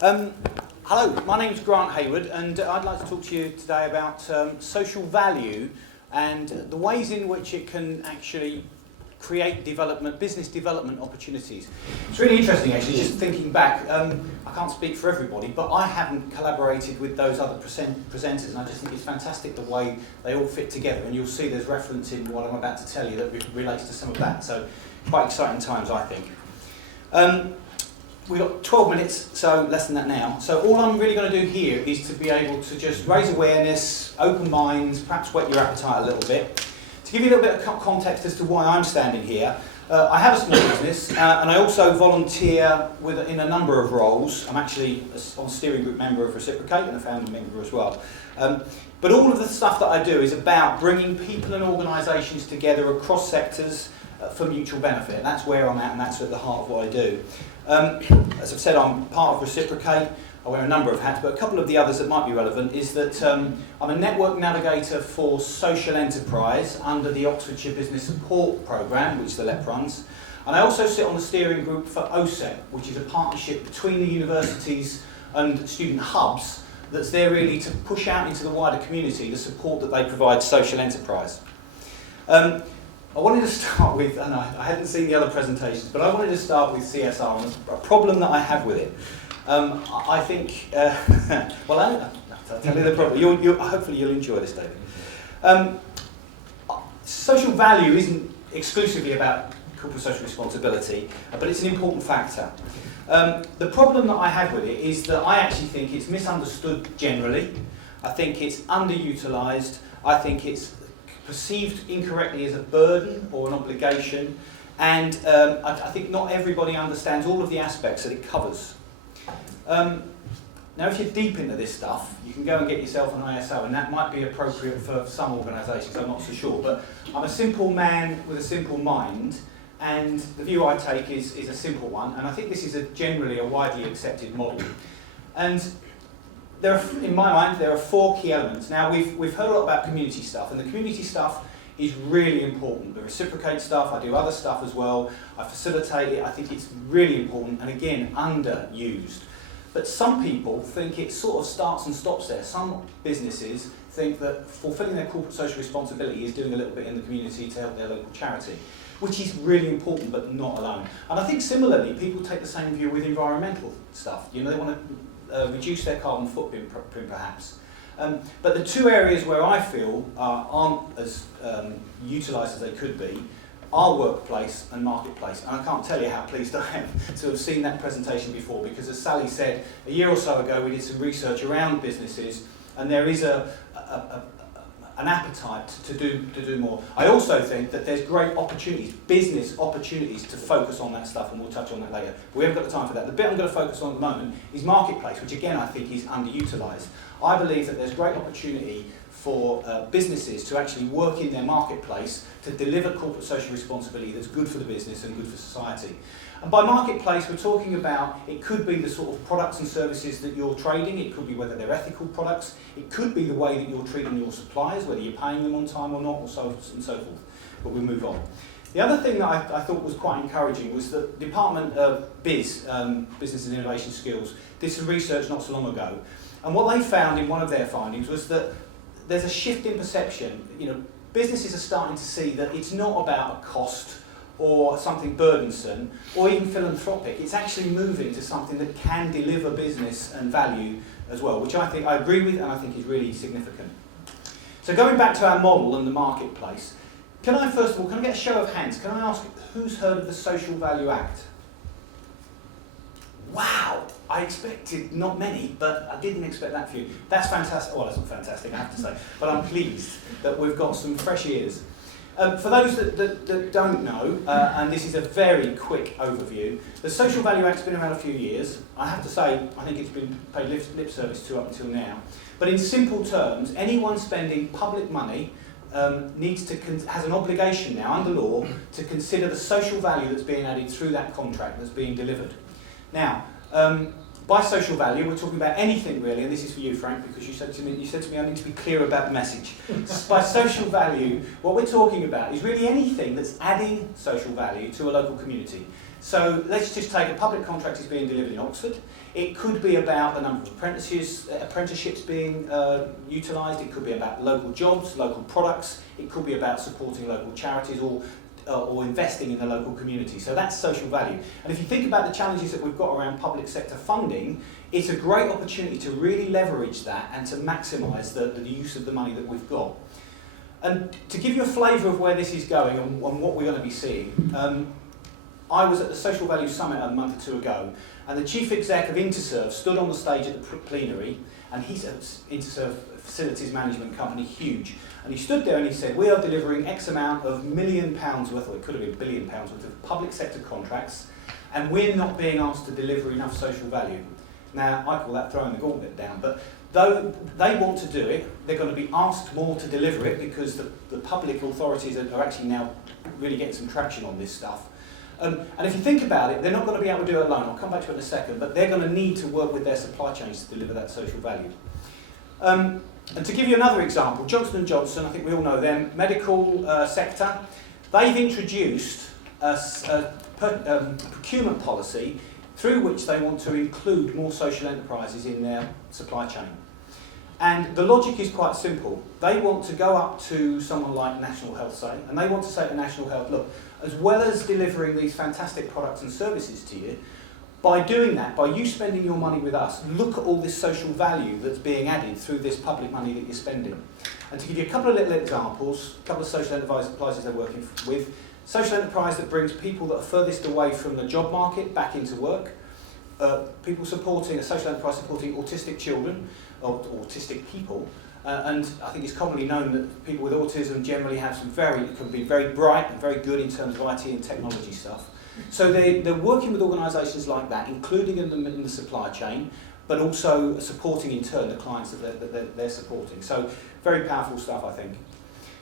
Um, Hello, my name's Grant Hayward, and I'd like to talk to you today about social value and the ways in which it can actually create business development opportunities. It's really interesting, actually, just thinking back. I can't speak for everybody, but I haven't collaborated with those other presenters, and I just think it's fantastic the way they all fit together, and you'll see there's reference in what I'm about to tell you that relates to some of that, so quite exciting times, I think. We've got 12 minutes, so less than that now. So all I'm really going to do here is to be able to just raise awareness, open minds, perhaps whet your appetite a little bit. To give you a little bit of context as to why I'm standing here, I have a small business, and I also volunteer in a number of roles. I'm actually a steering group member of Reciprocate and a founding member as well. But all of the stuff that I do is about bringing people and organisations together across sectors for mutual benefit. That's where I'm at, and that's at the heart of what I do. As I've said, I'm part of Reciprocate. I wear a number of hats, but a couple of the others that might be relevant is that I'm a network navigator for social enterprise under the Oxfordshire Business Support Programme, which the LEP runs. And I also sit on the steering group for OSEP, which is a partnership between the universities and student hubs that's there really to push out into the wider community the support that they provide social enterprise. I wanted to start with, and I hadn't seen the other presentations, but I wanted to start with CSR and a problem that I have with it. I think, well, I'll tell you the problem. Hopefully you'll enjoy this, David. Social value isn't exclusively about corporate social responsibility, but it's an important factor. The problem that I have with it is that I actually think it's misunderstood generally. I think it's underutilised. I think it's perceived incorrectly as a burden or an obligation, and I think not everybody understands all of the aspects that it covers. Now, if you're deep into this stuff, you can go and get yourself an ISO, and that might be appropriate for some organisations, I'm not so sure, but I'm a simple man with a simple mind, and the view I take is a simple one, and I think this is generally a widely accepted model. And in my mind, there are four key elements. Now, we've heard a lot about community stuff, and the community stuff is really important. The Reciprocate stuff, I do other stuff as well. I facilitate it. I think it's really important, and again, underused. But some people think it sort of starts and stops there. Some businesses think that fulfilling their corporate social responsibility is doing a little bit in the community to help their local charity, which is really important, but not alone. And I think similarly, people take the same view with environmental stuff. You know, they want to reduce their carbon footprint perhaps. But the two areas where I feel aren't as utilised as they could be are workplace and marketplace. And I can't tell you how pleased I am to have seen that presentation before, because as Sally said, a year or so ago we did some research around businesses, and there is an appetite to do more. I also think that there's great opportunities, business opportunities, to focus on that stuff, and we'll touch on that later. But we haven't got the time for that. The bit I'm going to focus on at the moment is marketplace, which again I think is underutilised. I believe that there's great opportunity for businesses to actually work in their marketplace to deliver corporate social responsibility that's good for the business and good for society. And by marketplace, we're talking about, it could be the sort of products and services that you're trading, it could be whether they're ethical products, it could be the way that you're treating your suppliers, whether you're paying them on time or not, or so and so forth. But we'll move on. The other thing that I thought was quite encouraging was that Department of Business and Innovation Skills, did some research not so long ago. And what they found in one of their findings was that there's a shift in perception. You know, businesses are starting to see that it's not about a cost or something burdensome or even philanthropic. It's actually moving to something that can deliver business and value as well, which I agree with and I think is really significant. So going back to our model and the marketplace, can I first of all, can I get a show of hands? Can I ask who's heard of the Social Value Act? Wow, I expected not many, but I didn't expect that few. That's fantastic. Well, that's not fantastic, I have to say, but I'm pleased that we've got some fresh ears. For those that don't know, and this is a very quick overview, the Social Value Act's been around a few years. I have to say, I think it's been paid lip service to up until now. But in simple terms, anyone spending public money has an obligation now under law to consider the social value that's being added through that contract that's being delivered. Now, by social value, we're talking about anything really, and this is for you, Frank, because you said to me I need to be clear about the message. By social value, what we're talking about is really anything that's adding social value to a local community. So let's just take a public contract is being delivered in Oxford. It could be about the number of apprenticeships being utilised. It could be about local jobs, local products. It could be about supporting local charities or investing in the local community. So that's social value. And if you think about the challenges that we've got around public sector funding, it's a great opportunity to really leverage that and to maximise the use of the money that we've got. And to give you a flavour of where this is going and what we're going to be seeing, I was at the Social Value Summit a month or two ago, and the Chief Exec of Interserve stood on the stage at the plenary, and he's an Interserve facilities management company, huge, and he stood there and he said, we are delivering X amount of £1 million worth, or it could have been £1 billion worth of public sector contracts, and we're not being asked to deliver enough social value. Now, I call that throwing the gauntlet down, but though they want to do it, they're going to be asked more to deliver it because the public authorities are actually now really getting some traction on this stuff. And if you think about it, they're not going to be able to do it alone. I'll come back to it in a second, but they're going to need to work with their supply chains to deliver that social value. And to give you another example, Johnson & Johnson, I think we all know them, medical sector, they've introduced a procurement policy through which they want to include more social enterprises in their supply chain. And the logic is quite simple. They want to go up to someone like National Health, say, and they want to say to National Health, look, as well as delivering these fantastic products and services to you, by doing that, by you spending your money with us, look at all this social value that's being added through this public money that you're spending. And to give you a couple of little examples, a couple of social enterprises they're working with, social enterprise that brings people that are furthest away from the job market back into work, people supporting, a social enterprise supporting autistic children, or autistic people, and I think it's commonly known that people with autism generally have can be very bright and very good in terms of IT and technology stuff. So they're working with organisations like that, including them in the supply chain, but also supporting in turn the clients that they're supporting. So very powerful stuff, I think.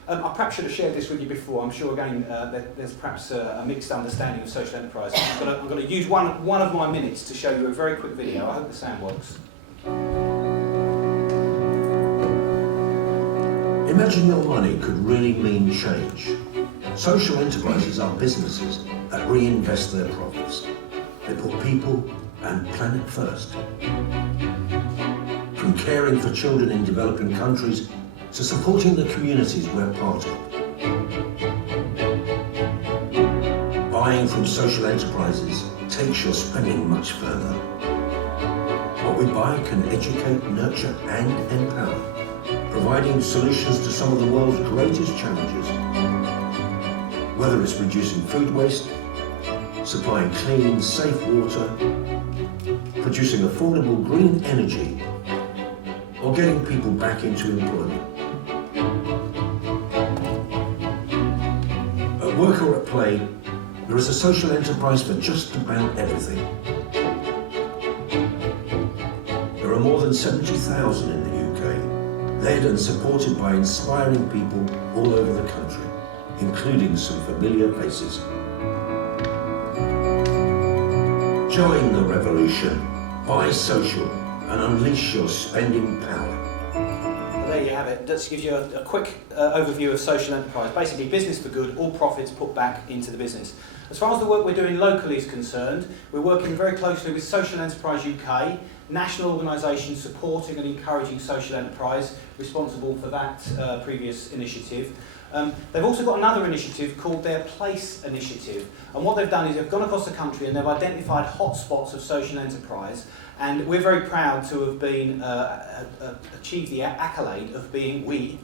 I perhaps should have shared this with you before. I'm sure again there's perhaps a mixed understanding of social enterprise. I'm going to use one of my minutes to show you a very quick video. I hope the sound works. Imagine your money could really mean change. Social enterprises are businesses that reinvest their profits. They put people and planet first. From caring for children in developing countries to supporting the communities we're part of. Buying from social enterprises takes your spending much further. What we buy can educate, nurture and empower, providing solutions to some of the world's greatest challenges. Whether it's reducing food waste, supplying clean, safe water, producing affordable green energy, or getting people back into employment. At work or at play, there is a social enterprise for just about everything. There are more than 70,000 in the UK, led and supported by inspiring people all over the country, including some familiar faces. Join the revolution, buy social, and unleash your spending power. Well, there you have it. That gives you a quick overview of social enterprise. Basically, business for good, all profits put back into the business. As far as the work we're doing locally is concerned, we're working very closely with Social Enterprise UK, national organisations supporting and encouraging social enterprise, responsible for that previous initiative. They've also got another initiative called their Place Initiative, and what they've done is they've gone across the country and they've identified hotspots of social enterprise, and we're very proud to have been achieved the accolade of being we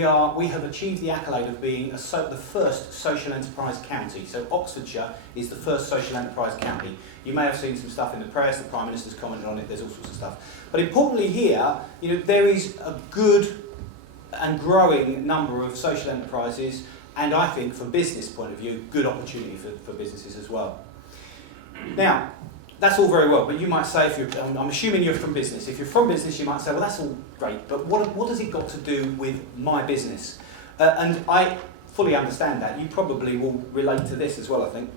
have achieved the accolade of being the first social enterprise county. So Oxfordshire is the first social enterprise county. You may have seen some stuff in the press, the Prime Minister's commented on it, there's all sorts of stuff. But importantly here, there is a good and growing number of social enterprises, and I think from business point of view, good opportunity for businesses as well. Now, that's all very well, but you might say, I'm assuming you're from business. If you're from business, you might say, well, that's all great, but what has it got to do with my business? And I fully understand that. You probably will relate to this as well, I think.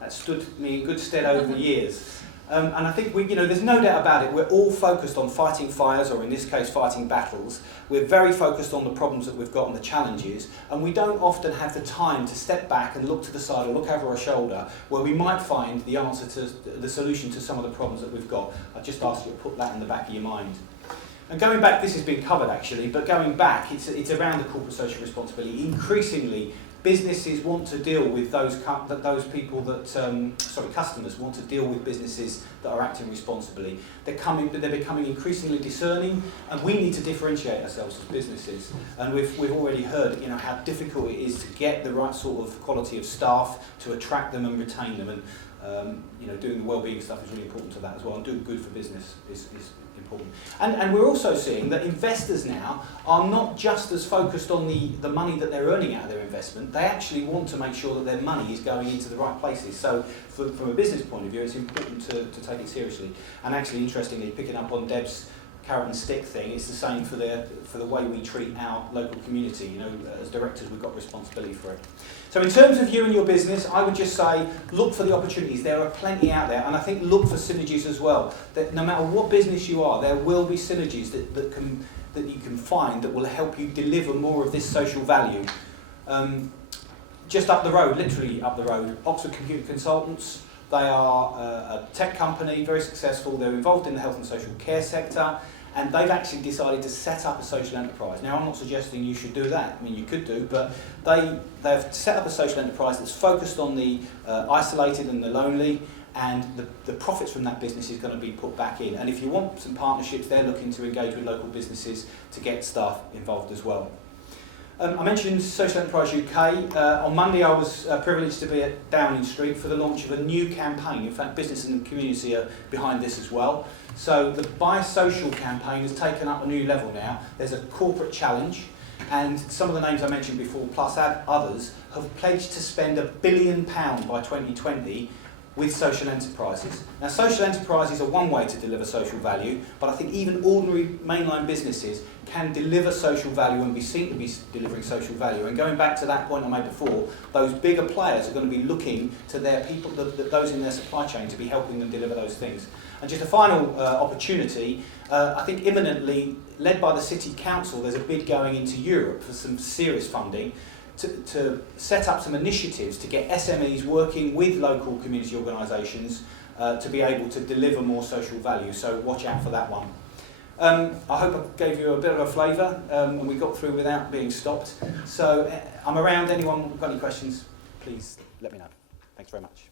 That stood me in good stead over the years. And I think there's no doubt about it. We're all focused on fighting fires, or in this case, fighting battles. We're very focused on the problems that we've got and the challenges, and we don't often have the time to step back and look to the side or look over our shoulder, where we might find the answer to the solution to some of the problems that we've got. I just ask you to put that in the back of your mind. And going back, this has been covered actually, but going back, it's around the corporate social responsibility. Increasingly, businesses want to deal with customers want to deal with businesses that are acting responsibly. They're becoming increasingly discerning, and we need to differentiate ourselves as businesses. And we've already heard, how difficult it is to get the right sort of quality of staff, to attract them and retain them, and doing the well-being stuff is really important to that as well. And doing good for business is important. And we're also seeing that investors now are not just as focused on the money that they're earning out of their investment. They actually want to make sure that their money is going into the right places. So from a business point of view, it's important to take it seriously. And actually, interestingly, picking up on Deb's carrot and stick thing, it's the same for the way we treat our local community. As directors, we've got responsibility for it. So in terms of you and your business, I would just say, look for the opportunities. There are plenty out there, and I think look for synergies as well. That no matter what business you are, there will be synergies that you can find that will help you deliver more of this social value. Just up the road, literally up the road, Oxford Computer Consultants. They are a tech company, very successful. They're involved in the health and social care sector, and they've actually decided to set up a social enterprise. Now, I'm not suggesting you should do that. I mean, you could do, but they've set up a social enterprise that's focused on the isolated and the lonely, and the profits from that business is going to be put back in. And if you want some partnerships, they're looking to engage with local businesses to get staff involved as well. I mentioned Social Enterprise UK. On Monday I was privileged to be at Downing Street for the launch of a new campaign. In fact, business and the community are behind this as well. So the Buy Social campaign has taken up a new level now. There's a corporate challenge, and some of the names I mentioned before, plus others, have pledged to spend £1 billion by 2020 with social enterprises. Now, social enterprises are one way to deliver social value, but I think even ordinary mainline businesses can deliver social value and be seen to be delivering social value. And going back to that point I made before, those bigger players are going to be looking to their people, those in their supply chain, to be helping them deliver those things. And just a final opportunity, I think imminently, led by the City Council, there's a bid going into Europe for some serious funding to set up some initiatives to get SMEs working with local community organisations to be able to deliver more social value. So watch out for that one. I hope I gave you a bit of a flavour, and we got through without being stopped. So I'm around. Anyone got any questions, please let me know. Thanks very much.